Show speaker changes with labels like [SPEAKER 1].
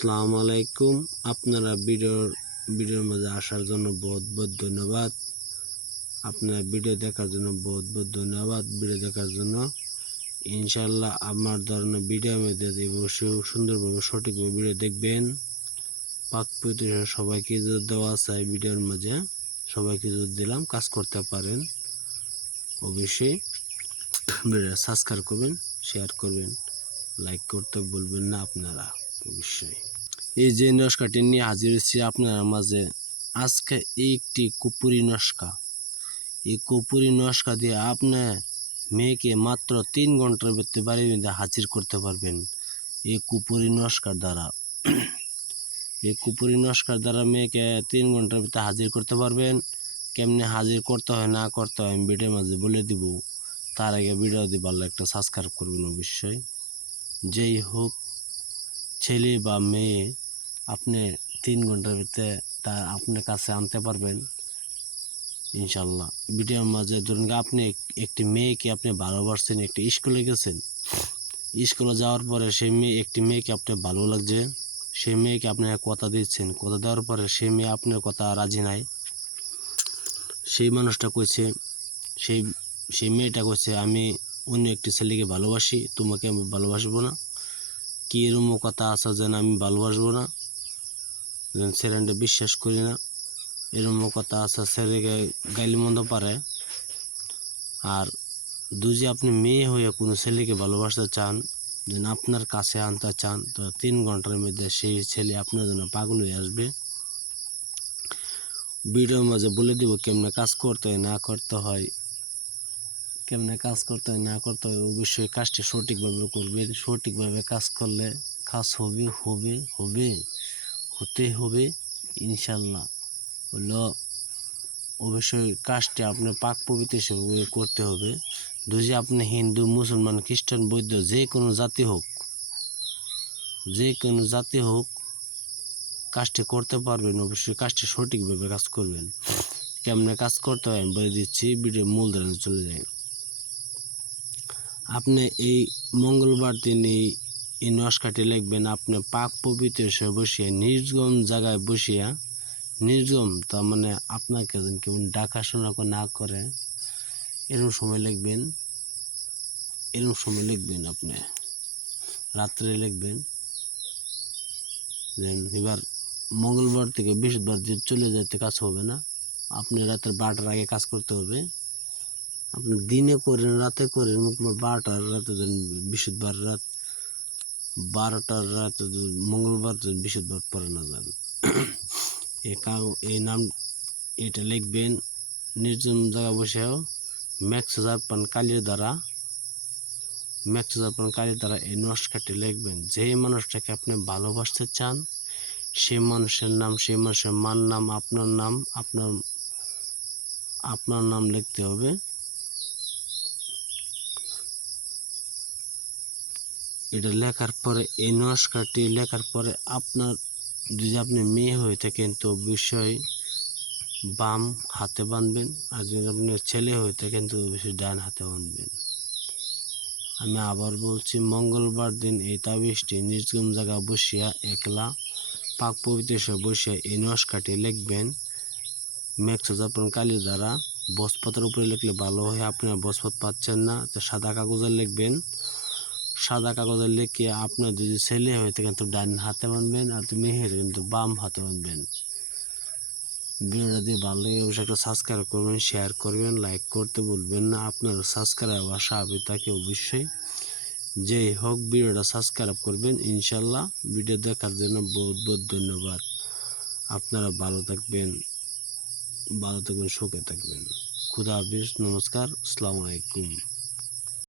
[SPEAKER 1] আসসালামু আলাইকুম। আপনারা ভিডিওর ভিডিওর মাঝে আসার জন্য বহুত বহুত ধন্যবাদ। আপনারা ভিডিও দেখার জন্য বহুত বহুত ধন্যবাদ। ভিডিও দেখার জন্য ইনশাল্লাহ আমার ধরনের ভিডিও মধ্যে সুন্দরভাবে, সঠিকভাবে ভিডিও দেখবেন। পাক পঁয়ত্রিশ সবাইকে যদি দেওয়া চাই ভিডিওর মাঝে। সবাইকে যদি দিলাম, কাজ করতে পারেন। অবশ্যই ভিডিও সাবস্ক্রাইব করবেন শেয়ার করবেন। লাইক করতে বলবেন না আপনারা। অবশ্যই। এই যে নস্কাটি নিয়ে হাজির হয়েছি আপনার মাঝে, আজকে একটি কুপুরি নস্কা। এই কুপুরি নস্কা দিয়ে আপনি মেয়েকে মাত্র তিন ঘণ্টার ভিতরে মধ্যে হাজির করতে পারবেন। এই কুপুরি নস্কার দ্বারা। এই কুপুরি নস্কার দ্বারা মেয়েকে তিন ঘণ্টার ভিতরে হাজির করতে পারবেন। কেমনে হাজির করতে হয়, না করতে হয় আমি ভিডিওর মাঝে বলে দিব। তার আগে ভিডিও দিয়ে ভালো একটা সাবস্ক্রাইব করবেন অবশ্যই। যেই হোক ছেলে বা মেয়ে আপনি তিন ঘণ্টার ভিতরে তার আপনার কাছে আনতে পারবেন ইনশাল্লাহ ভিডিওর মাঝে ধরুন আপনি একটি মেয়েকে আপনি ভালোবাসছেন, একটি স্কুলে গেছেন। স্কুলে যাওয়ার পরে সেই মেয়ে, একটি মেয়েকে আপনার ভালো লাগছে, সেই মেয়েকে আপনি কথা দিচ্ছেন, কথা দেওয়ার পরে সেই মেয়ে আপনার কথা রাজি নাই। সেই মানুষটা কইছে, সেই সেই মেয়েটা কইছে, আমি অন্য একটি ছেলেকে ভালোবাসি, তোমাকে আমি ভালোবাসবো না। কি এরকম কথা আছে যেন আমি ভালোবাসবো না, যেন ছেলেটা বিশ্বাস করি না। এরকম কথা আছে ছেলেকে গাইলি মন্দ পারে। আর দুজি আপনি মেয়ে হয়ে কোনো ছেলেকে ভালোবাসতে চান, যেন আপনার কাছে আনতে চান, তো তিন ঘণ্টার মধ্যে সেই ছেলে আপনার জন্য পাগল হয়ে আসবে। ভিডিওর মাঝে বলে দিব কেমনে কাজ করতে হয়, না করতে হয়। কেমনে কাজ করতে হয়, না করতে হয়, অবশ্যই কাজটি সঠিকভাবে করবেন সঠিকভাবে কাজ করলে কাজ হবে হবে হবে, হতে হবে, ইনশাল্লাহ। হলো অবশ্যই কাজটি আপনার পাক পবিত্র হিসেবে করতে হবে। যদি আপনি হিন্দু, মুসলমান, খ্রিস্টান, বৌদ্ধ যে কোনো জাতি হোক, যে কোনো জাতি হোক, কাজটি করতে পারবেন, অবশ্যই কাজটি সঠিকভাবে কাজ করবেন। কেমনে কাজ করতে হয় আমি বলে দিচ্ছি, ভিডিও মূল ধারণে চলে যায় আপনি এই মঙ্গলবার দিন এই নস্কাটি লিখবেন। আপনি পাক পবিত্র হিসেবে বসিয়া নির্গম জায়গায় বসিয়া নির্গম তার মানে আপনাকে কেমন ডাকাশোনা না করে, এরকম সময় লিখবেন। এরকম সময় লিখবেন আপনি। রাত্রে লিখবেন। যেন এবার মঙ্গলবার থেকে বৃহস্পতিবার চলে যেতে কাজ হবে না, আপনি রাতের বারোটার আগে কাজ করতে হবে। আপনি দিনে করেন, রাতে করেন বারোটার রাতে দেন বৃহস্পতিবার রাত, বারোটার রাতে মঙ্গলবার বৃহস্পতিবার পরে না যান। এই কাগ এই নাম এটা লিখবেন, নির্জন জায়গা বসেও ম্যাক্স জাপান কালির দ্বারা, ম্যাক্স জাপান কালির দ্বারা এই নস্কাটি লিখবেন। যে মানুষটাকে আপনি ভালোবাসতে চান সেই মানুষের নাম সেই মানুষের মার নাম, আপনার নাম, আপনার আপনার নাম লিখতে হবে। এটা লেখার পরে, এই নমস্কারটি লেখার পরে আপনার, যদি আপনি মেয়ে হয়ে থাকেন, তো অবশ্যই বাম হাতে বাঁধবেন, আর যদি আপনি ছেলে হয়ে থাকেন, তো অবশ্যই ডান হাতে বাঁধবেন। আমি আবার বলছি, মঙ্গলবার দিন এই তাবিজটি নির্গম জায়গা বসিয়া, একলা পাক পবিত্র বসিয়া এই নমস্কারটি লিখবেন। মেক্স যাপন কালি দ্বারা বসপতের উপরে লিখলে ভালো হয় আপনার বসপত পাচ্ছেন না, তো সাদা কাগজে লিখবেন। সাদা কাগজে লিখে আপনার যদি ছেলে হয়ে তো ডান হাতে বাঁধবেন আর তুমি কিন্তু বাম হাতে বাঁধবেন। ভিডিওটা দিয়ে ভালো লাগে, অবশ্যই একটা সাবস্ক্রাইব করবেন শেয়ার করবেন লাইক করতে ভুলবেন না। আপনার সাবস্ক্রাইব আসা হবে তাকে অবশ্যই। যেই হোক, ভিডিওটা সাবস্ক্রাইব করবেন। ইনশাল্লাহ ভিডিও দেখার জন্য বহুত বহুত ধন্যবাদ। আপনারা ভালো থাকবেন ভালো থাকবেন, সুখে থাকবেন। খুদা হাফিজ, নমস্কার, আসসালামু আলাইকুম।